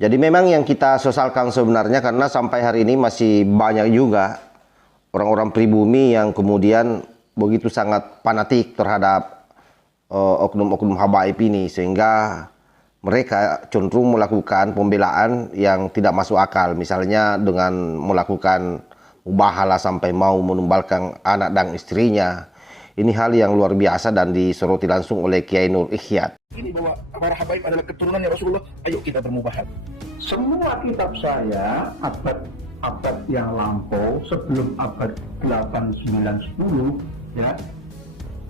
Jadi memang yang kita sesalkan sebenarnya karena sampai hari ini masih banyak juga orang-orang pribumi yang kemudian begitu sangat fanatik terhadap oknum-oknum habaib ini, sehingga mereka cenderung melakukan pembelaan yang tidak masuk akal, misalnya dengan melakukan mubahalah sampai mau menumbalkan anak dan istrinya. Ini hal yang luar biasa dan disoroti langsung oleh Kiai Nur Ikhyat. Ini bahwa para habaib adalah keturunannya Rasulullah, ayo kita bermubahat. Semua kitab saya abad yang lampau sebelum abad 8, 9, 10 ya,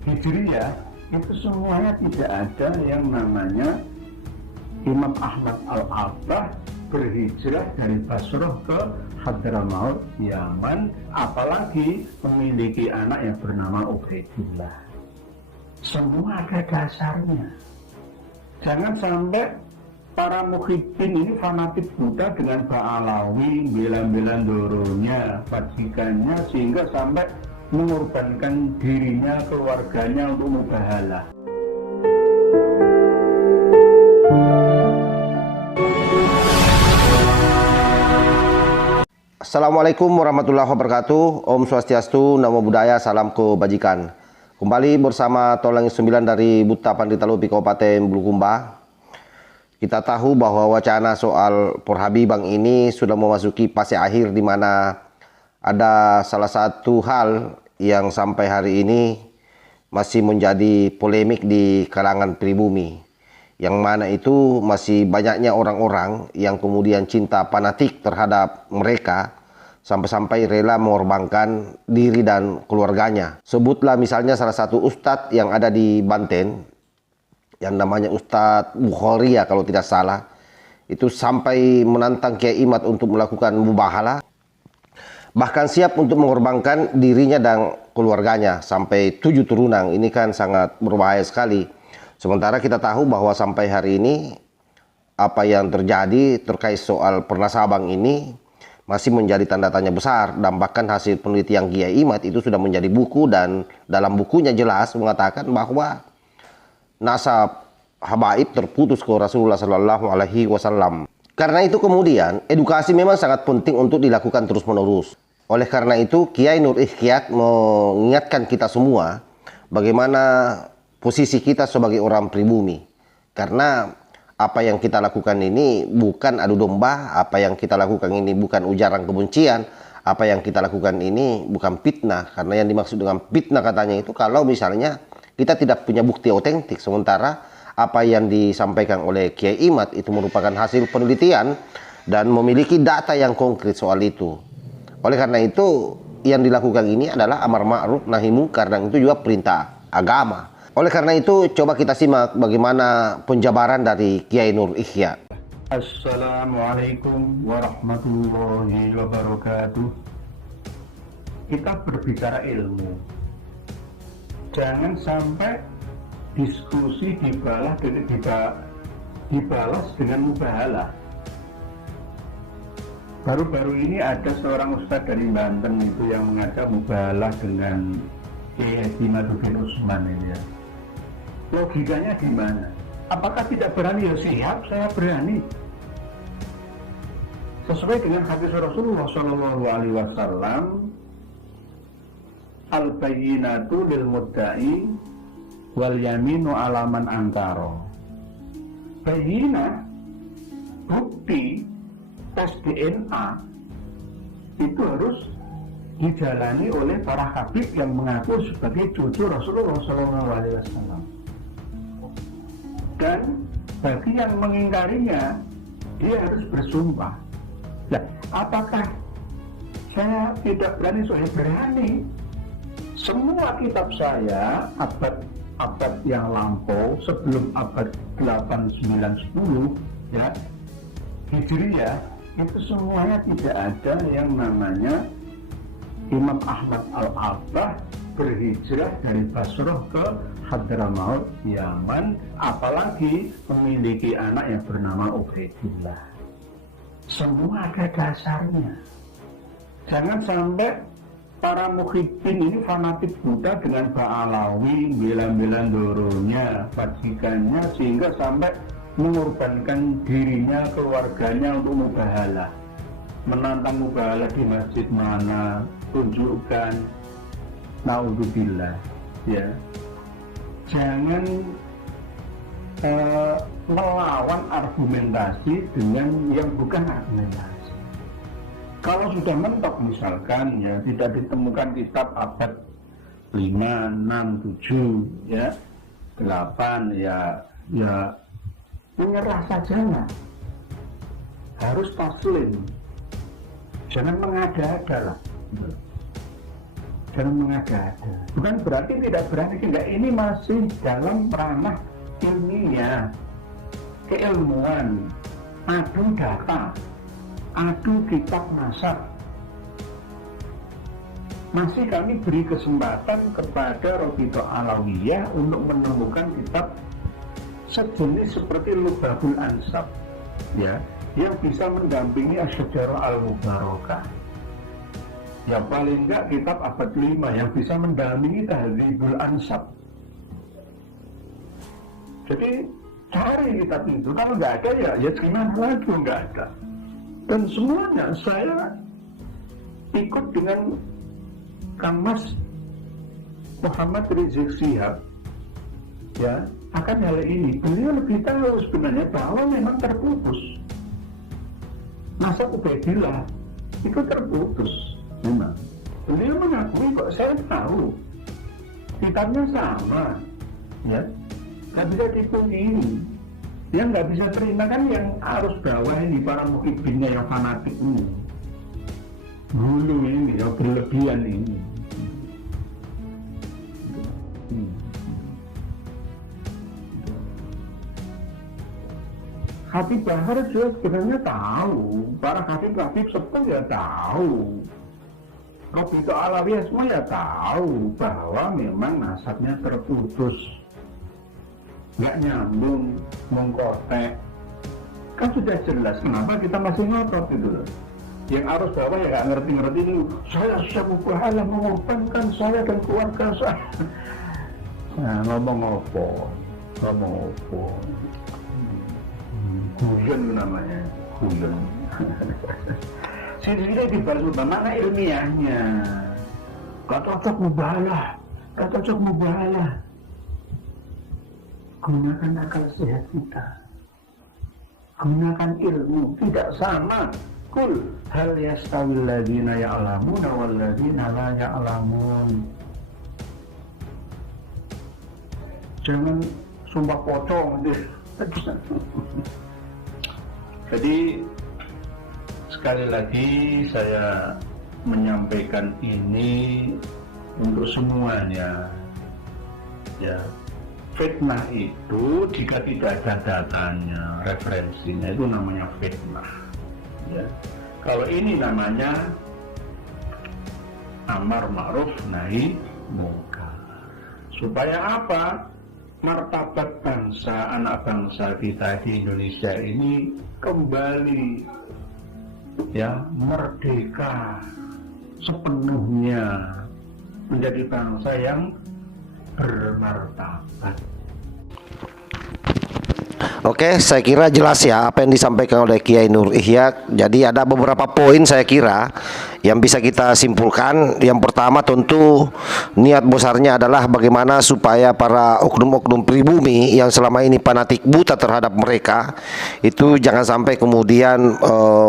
Hijriyah, itu semuanya tidak ada yang namanya Imam Ahmad Al-Abbah berhijrah dari Basrah ke Hadramaut, Yaman, apalagi memiliki anak yang bernama Ubaidillah. Semua ada dasarnya. Jangan sampai para mukhibin ini fanatik buta dengan Ba'alawi, bela-bela doronya, majikannya, sehingga sampai mengorbankan dirinya, keluarganya untuk mubahalah. Assalamualaikum warahmatullahi wabarakatuh. Om Swastiastu, Namo Buddhaya, salam kebajikan. Kembali bersama Tolang 9 dari Buta Pandita Lopi Kabupaten Bulukumba. Kita tahu bahwa wacana soal Porhabibang ini sudah memasuki fase akhir, di mana ada salah satu hal yang sampai hari ini masih menjadi polemik di kalangan pribumi, yang mana itu masih banyaknya orang-orang yang kemudian cinta fanatik terhadap mereka sampai-sampai rela mengorbankan diri dan keluarganya. Sebutlah misalnya salah satu ustadz yang ada di Banten, yang namanya Ustadz Bukhari ya kalau tidak salah, itu sampai menantang Kiai Imad untuk melakukan mubahalah, bahkan siap untuk mengorbankan dirinya dan keluarganya sampai 7 turunan. Ini kan sangat berbahaya sekali. Sementara kita tahu bahwa sampai hari ini apa yang terjadi terkait soal Pernasabang ini masih menjadi tanda tanya besar, dan bahkan hasil penelitian Kiai Imad itu sudah menjadi buku, dan dalam bukunya jelas mengatakan bahwa nasab habaib terputus ke Rasulullah Shallallahu Alaihi Wasallam. Karena itu kemudian edukasi memang sangat penting untuk dilakukan terus-menerus. Oleh karena itu Kiai Nur Ikhyat mengingatkan kita semua bagaimana posisi kita sebagai orang pribumi. Karena apa yang kita lakukan ini bukan adu domba, apa yang kita lakukan ini bukan ujaran kebencian, apa yang kita lakukan ini bukan fitnah. Karena yang dimaksud dengan fitnah katanya itu kalau misalnya kita tidak punya bukti otentik, sementara apa yang disampaikan oleh Kiai Imad itu merupakan hasil penelitian dan memiliki data yang konkret soal itu. Oleh karena itu yang dilakukan ini adalah amar ma'ruf nahi munkar, dan itu juga perintah agama. Oleh karena itu coba kita simak bagaimana penjabaran dari Kiai Nur Ikhyat. Assalamualaikum warahmatullahi wabarakatuh. Kita berbicara ilmu. Jangan sampai diskusi dibalas dengan mubahalah. Baru-baru ini ada seorang ustadz dari Banten itu yang mengajak mubahalah dengan Kiai Imaduddin Utsman ini ya. Logikanya di mana? Apakah tidak berani? Ya siap, saya berani. Sesuai dengan hadis Rasulullah Shallallahu Alaihi Wasallam, al-bayyinatu lil mudda'i wal yaminu alaman angkaro. Bayyinah, bukti tes DNA itu harus dijalani oleh para habib yang mengaku sebagai cucu Rasulullah Shallallahu Alaihi Wasallam. Dan bagi yang mengingkarinya, dia harus bersumpah. Nah, apakah saya tidak berani? Saya berani. Semua kitab saya abad yang lampau sebelum abad 8, 9, 10 ya, Hijriyah, itu semuanya tidak ada yang namanya Imam Ahmad Al-Abbah berhijrah dari Basrah ke Hadramaut, Yaman, apalagi memiliki anak yang bernama Ubaidillah. Semua ada dasarnya. Jangan sampai para mukhibin ini fanatik buta dengan Ba'alawi, bela-bela doronya, majikannya, sehingga sampai mengorbankan dirinya, keluarganya untuk mubahalah, menantang mubahalah di masjid mana, tunjukkan, naudzubillah, ya. Jangan melawan argumentasi dengan yang bukan argumentasi. Kalau sudah mentok misalkan, ya, tidak ditemukan kitab abad 5, 6, 7, ya, 8, ya menyerah saja lah. Harus taslim. Jangan mengada-ada lah. Jangan mengada-ada. Bukan berarti tidak berani, enggak, ini masih dalam ranah ilmiah, keilmuan, adu data, adu kitab nasab. Masih kami beri kesempatan kepada Rabithah Alawiyah untuk menemukan kitab sejenis seperti Lubabul Ansab, ya, yang bisa mendampingi Asy-Syajarah Al-Mubarakah. Ya paling enggak kitab abad 5 yang bisa mendampingi Tahdzibul Ansab. Jadi cari kitab itu, kalau nggak ada ya gimana lagi, nggak ada. Dan semuanya saya ikut dengan Kang Mas Muhammad Rizik Syihab, ya, akan hal ini. Beliau lebih tahu sebenarnya bahwa memang terputus. Nasab Ubaidillah itu terputus memang. Beliau mengakui kok, saya tahu kitabnya sama, ya. Nggak bisa dipungkiri. Yang nggak bisa terima kan yang arus bawah ini, para muhibinnya yang fanatik ini, dulu ini, yang berlebihan ini. Habib Bahar juga sebenarnya tahu, para habib-habib sepuh ya tahu, Rabithah Alawiyah semua ya tahu bahwa memang nasabnya terputus. Nggak nyambung, mengkotek. Kan sudah jelas, kenapa kita masih ngotot gitu loh. Yang arus bawah ya nggak ngerti-ngerti ini, saya siap mubahalah mengorbankan saya dan keluarga saya. Nah, ngomong apa? Guyon namanya, guyon. Sini dibalik mana ilmiahnya. Gak cocok mubahalah. Gunakan akal sehat kita, gunakan ilmu, tidak sama. Kul hal yastawil ladzina ya'lamuna wal ladzina la ya'lamun. Jangan sumpah pocong. Jadi sekali lagi saya menyampaikan ini untuk semuanya, ya. Fitnah itu jika tidak ada datanya, referensinya, itu namanya fitnah, ya. Kalau ini namanya amar ma'ruf nahi mungkar. Supaya apa? Martabat bangsa, anak bangsa kita di Indonesia ini kembali, ya, merdeka sepenuhnya, menjadi bangsa yang bermartabat. Oke, saya kira jelas ya apa yang disampaikan oleh Kiai Nur Ihya. Jadi ada beberapa poin saya kira yang bisa kita simpulkan. Yang pertama tentu niat besarnya adalah bagaimana supaya para oknum-oknum pribumi yang selama ini fanatik buta terhadap mereka itu jangan sampai kemudian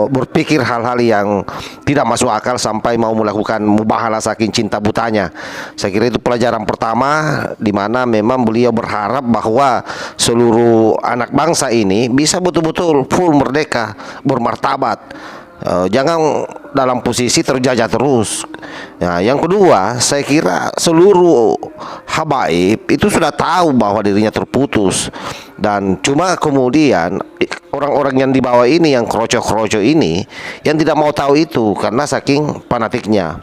berpikir hal-hal yang tidak masuk akal sampai mau melakukan mubahalah saking cinta butanya. Saya kira itu pelajaran pertama, di mana memang beliau berharap bahwa seluruh anak bangsa ini bisa betul-betul full merdeka, bermartabat, jangan dalam posisi terjajah terus. Nah, yang kedua, saya kira seluruh habaib itu sudah tahu bahwa dirinya terputus, dan cuma kemudian orang-orang yang di bawah ini, yang kroco-kroco ini, yang tidak mau tahu itu karena saking fanatiknya.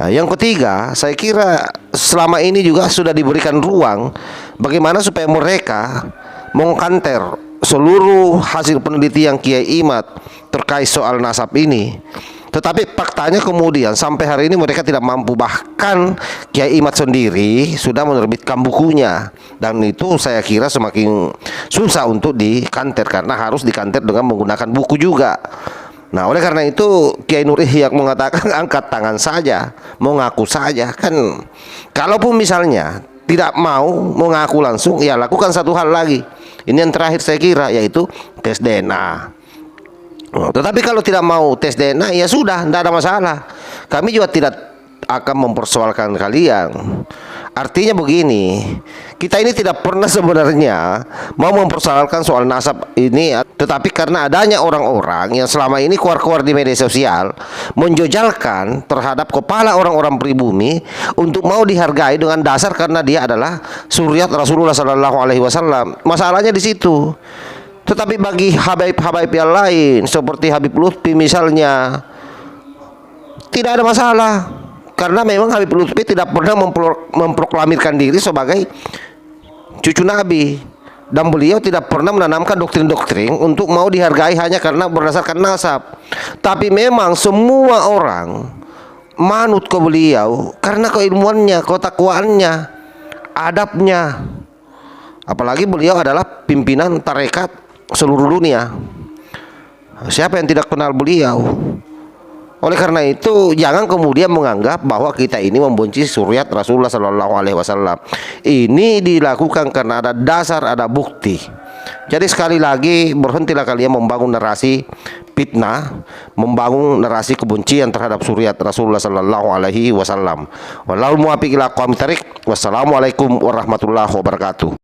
Nah, yang ketiga, saya kira selama ini juga sudah diberikan ruang bagaimana supaya mereka mengkanter seluruh hasil penelitian Kiai Imad terkait soal nasab ini, Tetapi faktanya kemudian sampai hari ini mereka tidak mampu. Bahkan Kiai Imad sendiri sudah menerbitkan bukunya, dan itu saya kira semakin susah untuk dikanter karena harus dikanter dengan menggunakan buku juga. Nah, oleh karena itu Kiai Nur Ihya mengatakan angkat tangan saja, mengaku saja kan. Kalaupun misalnya tidak mau mengaku langsung, ya lakukan satu hal lagi. Ini yang terakhir saya kira, yaitu tes DNA. Tetapi kalau tidak mau tes DNA, ya sudah, tidak ada masalah. Kami juga tidak akan mempersoalkan kalian. Artinya begini, kita ini tidak pernah sebenarnya mau mempersoalkan soal nasab ini, tetapi karena adanya orang-orang yang selama ini keluar-keluar di media sosial menjojalkan terhadap kepala orang-orang pribumi untuk mau dihargai dengan dasar karena dia adalah suriat Rasulullah Sallallahu Alaihi Wasallam. Masalahnya di situ. Tetapi bagi habaib-habaib yang lain seperti Habib Lutfi misalnya, tidak ada masalah, karena memang Habib Lutfi tidak pernah memproklamirkan diri sebagai cucu Nabi, dan beliau tidak pernah menanamkan doktrin-doktrin untuk mau dihargai hanya karena berdasarkan nasab. Tapi memang semua orang manut ke beliau karena keilmuannya, ketakwaannya, adabnya. Apalagi beliau adalah pimpinan tarekat seluruh dunia. Siapa yang tidak kenal beliau? Oleh karena itu, jangan kemudian menganggap bahwa kita ini membenci suriat Rasulullah Sallallahu Alaihi Wasallam. Ini dilakukan karena ada dasar, ada bukti. Jadi sekali lagi, berhentilah kalian membangun narasi fitnah, membangun narasi kebencian terhadap suriat Rasulullah Sallallahu Alaihi Wasallam. Wallahul muwaffiq ila aqwamit thariq. Wassalamualaikum warahmatullahi wabarakatuh.